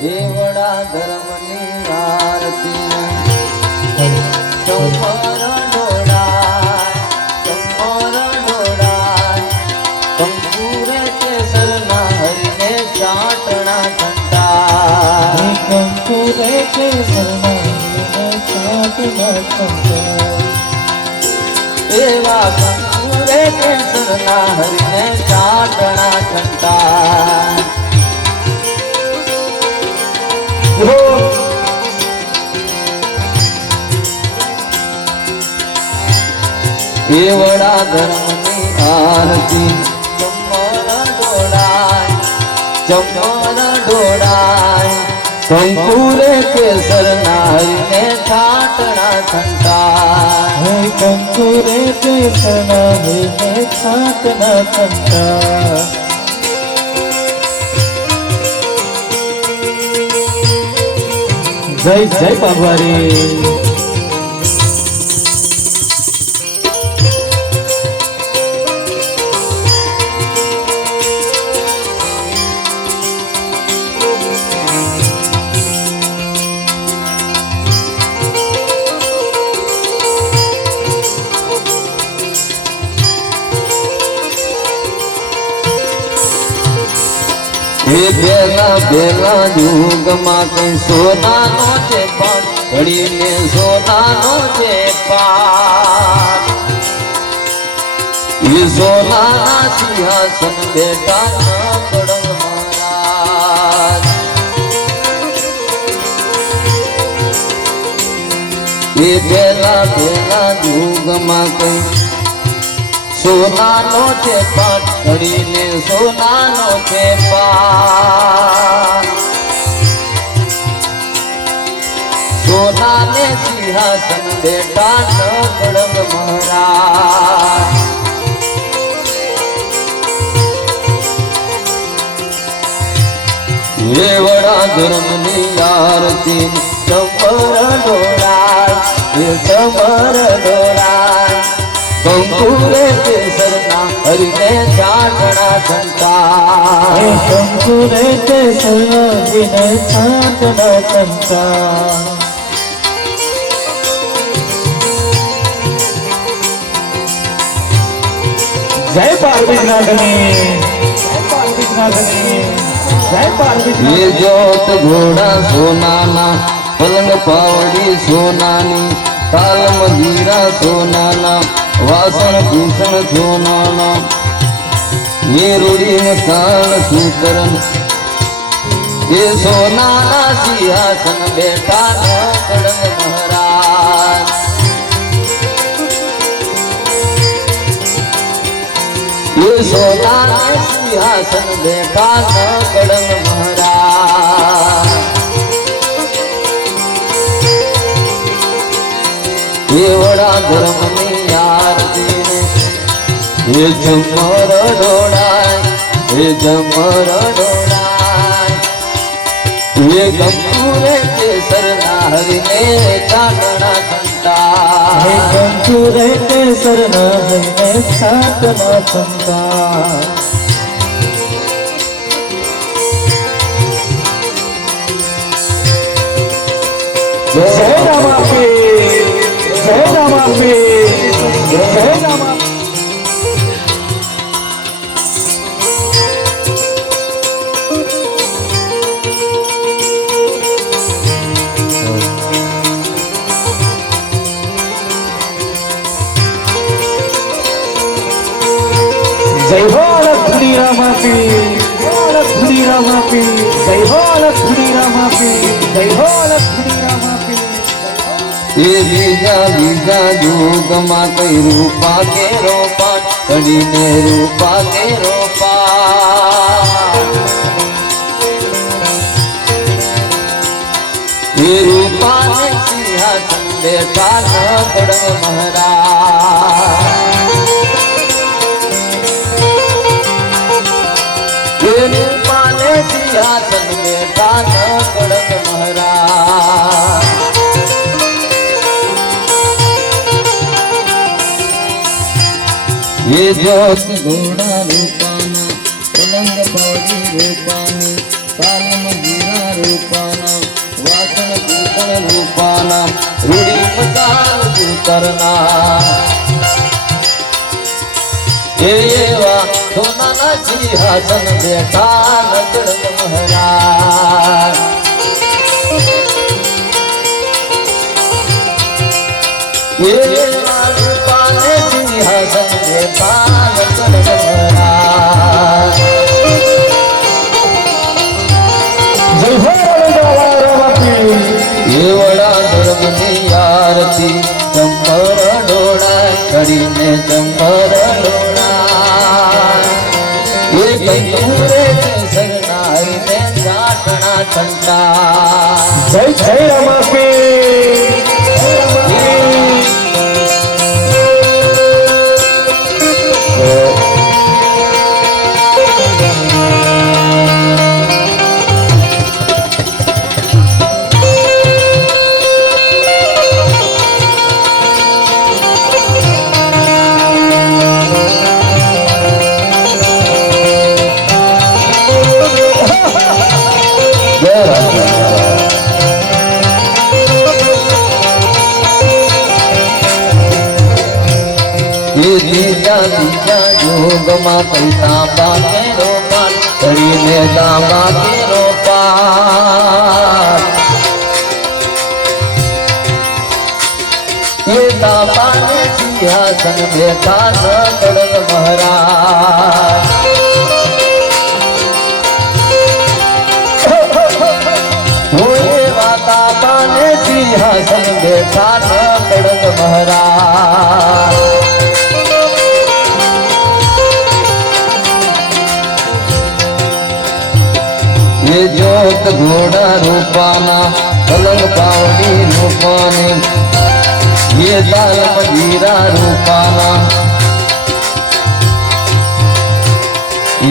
એ વડા ધર્મની આરતી ચમર ડોળાય ચમર ડોળાય કંકુરે કેસરના હરિને ચાટણા છંટાય કંકુરે કેસરના હરિને ચાટણા છંટાય એવા કંકુરે કેસરના હરિને ચાટણા છંટાય એ વડા ધર્મની આરતી ચમર ડોળાય ચમર ડોળાય કંકુરે કેસરના હરિને છાટણા છંટાય કંકુરે કેસરના હરિને છાટણા છંટાય જય જય બાબારી બેલા બેલા યુગમાં કઈ સોનાનો છે પાન ઘડીને સોનાનો છે પાન એ સોનાના સિંહાસન બેઠા ન કડંગ મહારાજ એ બેલા બેલા યુગમાં કઈ સોનાનો છે પાન ઘડીને સોનાનો છે પાન સોનાને સિંહાસન બેઠા ન કડંગ મહારાજ એ વડા ધર્મની આરતી ચમર ડોળાય એ ચમર ડોળાય કંકુરે કેસરના હરિને ચાટણા છંટાય કંકુરે કેસરના હરિને છાટણા છંટાય જય પાર્વતીનાથની જય પાર્વતીનાથની જય પાર્વતી એ જોત ઘોડા સોનાના પલંગ પાવડી સોનાની તાલ મજીરા સોનાના વાસણ ભૂષણ સોનાના એ રૂડીને કાળ સૂતરન એ સોનાના સિંહાસન બેઠા ન કડંગ મહારાજ એ સોનાના સિંહાસન બેઠા ન કડંગ મહારાજ એ વડા ધર્મની આરતી એ ઝમર ડોળાય એ ઝમર ડોળાય એ કંકુરે કેસરના હરિને ચાટણા છંટાય કંકુરે કેસરના હરિને છાટણા છંટાય જય રામાપીર જય રામાપીર જય રામાપીર જય હો લક્ષ્મી રામાપીર લક્ષ્મી રામાપીર જય હો લક્ષ્મી રામાપીર જય હો લક્ષ્મી રામાપીર એ બીજા બીજા યુગમાં કઈ રૂપા કે રોપા કડીને રૂપા કે રોપા એ રૂપાને સિંહાસન બેઠા ન કડંગ મહારાજ એ રૂપાને સિંહાસન બેઠા ન કડંગ મહારાજ એ જોત ઘોડા રૂપાના પલંગ પાવડી રૂપાની તાલ મજીરા રૂપા રૂપાના રૂડી મસાલ ઉતરના એવા સોનાના સિંહાસન બેઠા નકળંગ મહારાજ એવા રૂપાને સિંહાસન બેઠા નકળંગ મહારાજ એવડા ધર્મની આરતી ચંપર ડોળા ચડીને ચંપર ડોળા એ કંકુરે શરણાઈને ચાટણા ચંટા જય જય રમાપી દીજા દીજા જોગમાં પૈસા બાકે રોપાન કરીને દાબા કે રોપાન એ દાબાને સિંહાસન બેઠા નકળંગ મહારાજ એવા દાબાને સિંહાસન બેઠા નકળંગ મહારાજ ये जोत घोड़ा रूपाना पलंग पावनी रूपाने ये दाल मजीरा रूपाना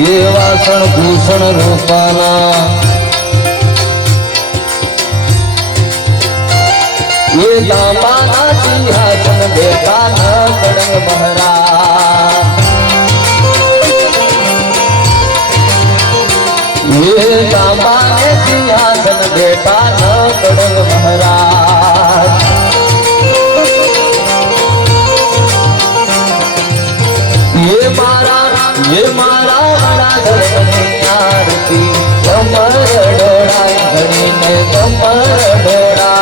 ये वासन भूषण रूपाना ये दामाना सिंहासन बेटा नकड़ंग महाराज ये दामाने सिंहासन बेटा नकड़ंग महाराज ये मारा बड़ा धर्मनी आरती कमर डोड़ा घड़ी ने कमर डोड़ा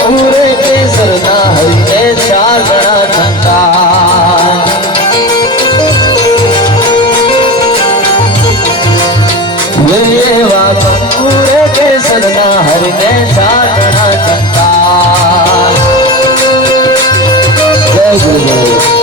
पूरे केसर ना हरिने चागड़ा ठंडा एवा पूरे केसर ना हरिने चागड़ा ठंडा जय गुरुदेव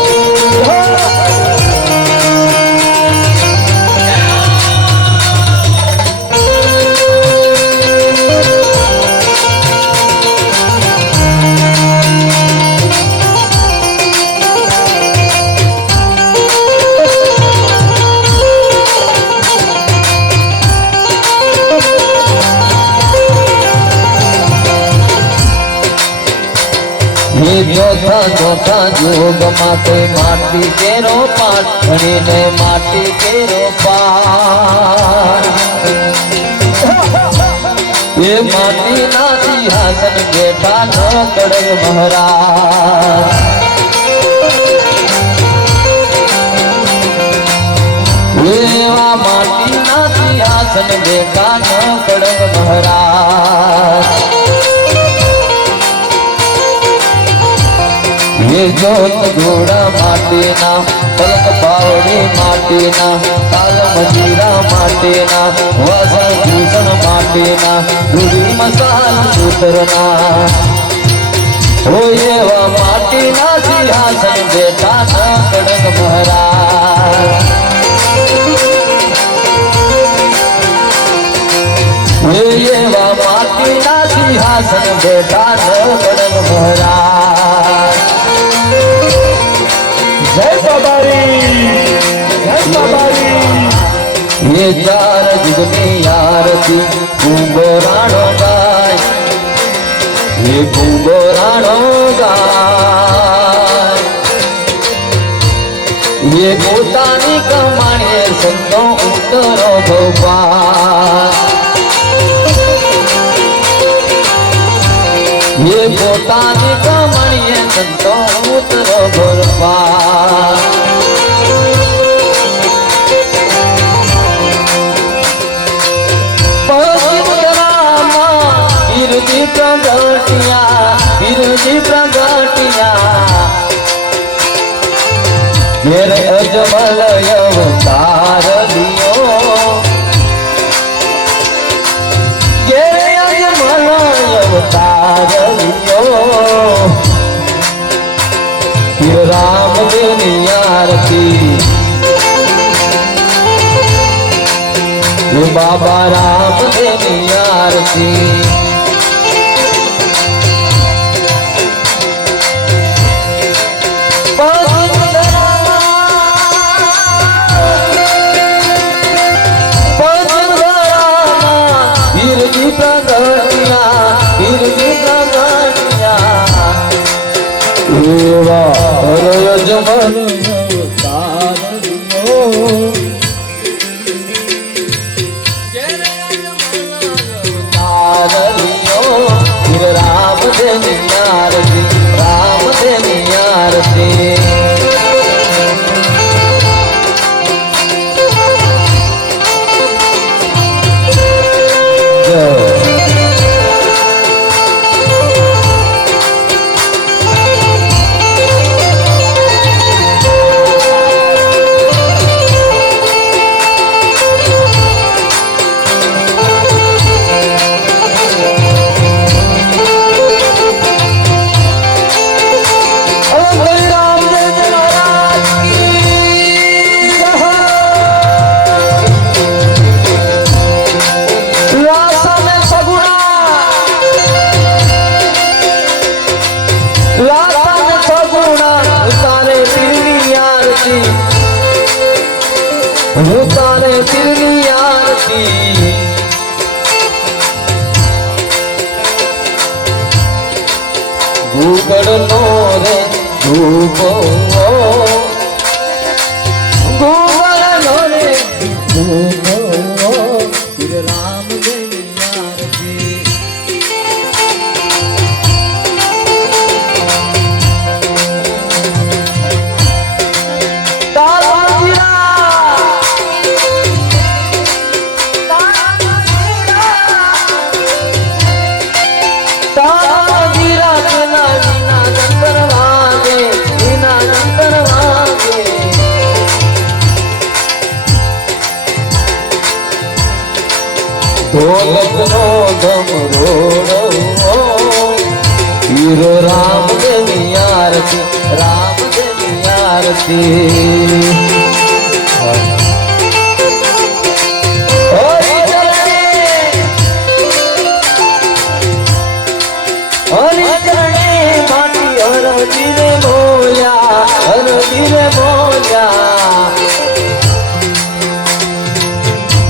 ये चौथा चौथा जोग माते माटी के रोपान घड़ी ने माटी के रोपान ये माटी ना सिंहासन बेटा नकड़ंग महाराज एवा माटी ना सिंहासन बेटा नकड़ंग महाराज ये जोत घोड़ा माटीना पलक पावड़ी माटीना ताल मजीरा माटीना वासन भूषण माटीना रूड़ी मसाल सूत्रना हो ये वा माटीना सिंहासन बेटा नकड़ंग महाराज ये वा माटीना सिंहासन बेटा नकड़ंग महाराज જય બાબારી જય બાબારી ये चार जुगनी आरती भूगो राणो गाय ये भूगो राणो गाय ये पोतानी कमाणे संतो उतरो भोपाल સંતો ઉતરો ભરપા વીરજી પ્રગટિયા ઘેર અજમલ અવતાર લિયો ઘેર અજમલ અવતાર લિયો રામદેવની આરતી બાબા રામદેવની આરતી હું તારે દિલની આરતી ગુગળ નો રે ધૂપો ગુગળ નો રે ધૂપો રામ દેવની આરતી ઢોલકનો ધમરોડો હીરો રામદેવની આરતી રામદેવની આરતી હરજીને બોલ્યા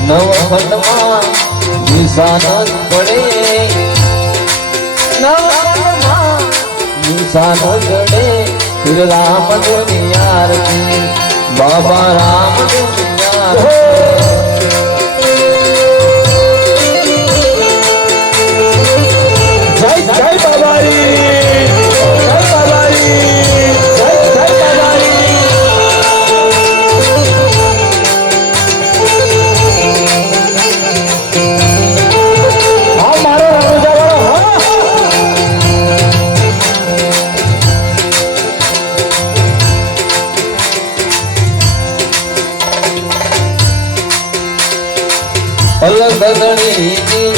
નવખંડમાં નિશાન પડે નવખંડમાં નિશાન પડે ફિર રામદેવની આરતી બાબા રામદેવની આરતી જય જય બાબારી અલગદણી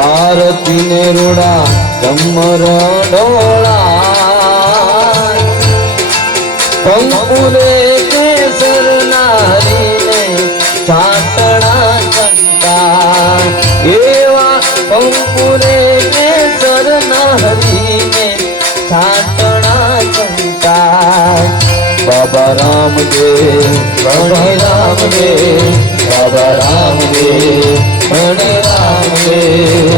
આરતી ને રોડા ચમર ડોળા કંકુને કેસર નારીને ચાટણા ચંદા એવા કંકુને કેસર નારીને ચાટણા ચંદા બાબા રામદેવ ગણે રામદેવ બાબા રામદેવ ગણે રામદેવ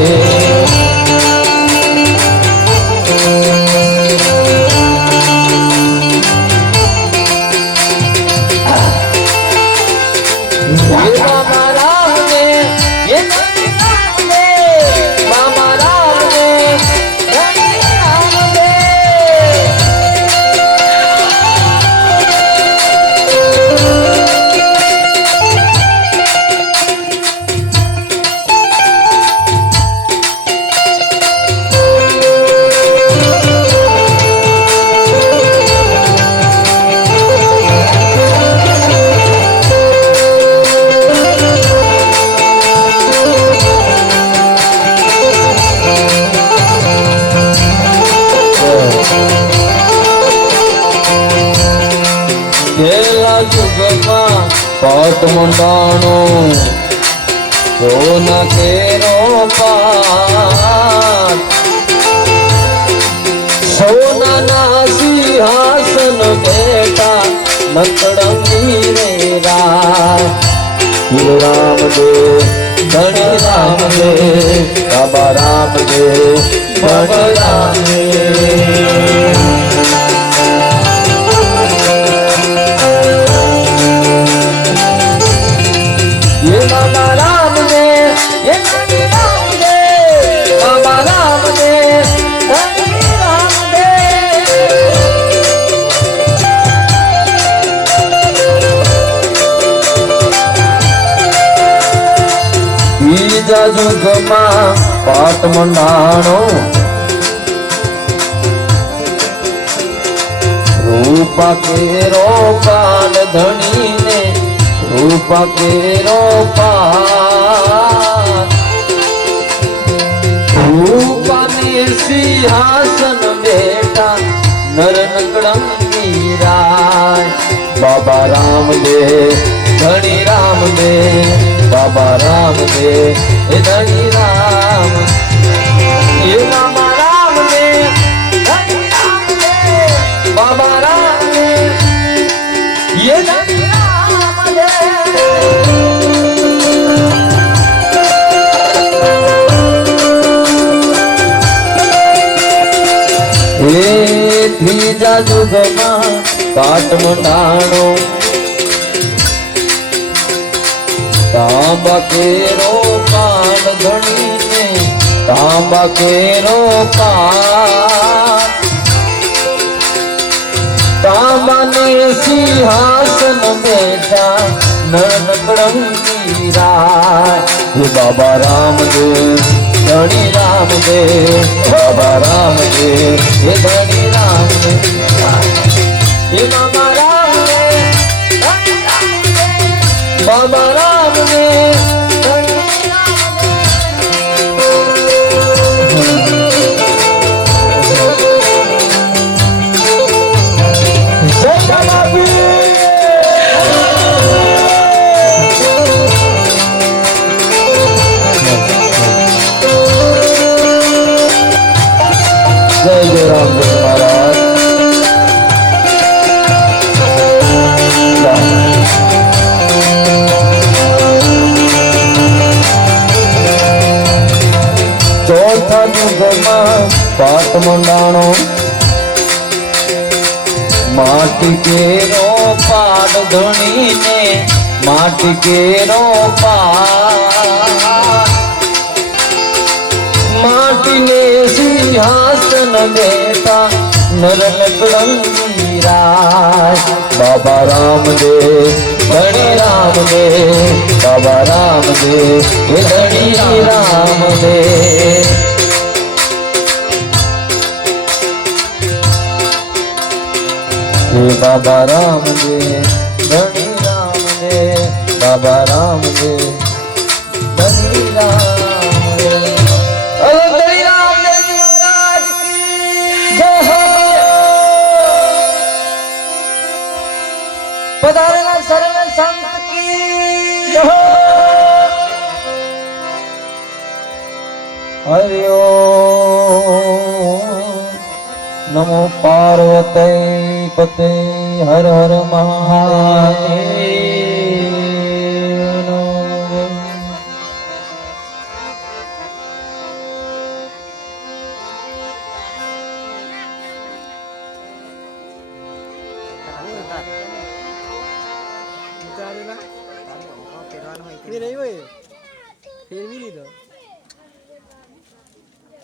બાબા રામદેવ બાબા રામદેવ ગણે રામદેવ મંડાણો સોના કેરો પાટ સોનાના સિંહાસન બેઠા મકડંગી રે રાત રામદેવ ધણી રામદેવ બાબા રામદેવ ધણી રામદેવ ये बाबा रामदेव ये धनी रामदेव बाबा रामदेव धनी रामदेव बीजा जुगमा पाट मंडाणो रूपा केरो पाल धनी ने रूपा केरो पाल रूपा ने सिंहासन बेटा नर नकड़ंगी राय बाबा रामदेव धनी रामदेव बाबा रामदेव हे धनी राम ये बाबा रामदेव धनी रामदेव बाबा रामदेव ये धनी ત્રીજા યુગમાં પાટ મંડાણો તાંબા કેરો પાલ ધણીને તાંબા કેરો પાલ તાંબાને સિંહાસન બેઠા નરનકડંગી રાય હે બાબા રામદેવ ધણી રામદેવ બાબા રામદેવ હે ધણી રામદેવ હે બાબા રામદેવ ધણી રામદેવ બાબા રામદેવ ધણી રામદેવ જય બાબા जय जय रामदेव महाराज चौथा युगમાં પાટ મંડાણો માટી કેરો પાડ ધણીને માટી કેરો પાડ माटीने सिंहासन बेटा नरनकड़ंगी राय बाबा रामदेव धनी रामदेव बाबा रामदेव हे धनी रामदेव हे बाबा रामदेव धनी रामदेव बाबा रामदेव धनी रामदेव पधारेला सर्व संत की हरि ओम नमो पार्वती पते हर हर महादेव नमो फिर नहीं हुए फिर भी नहीं तो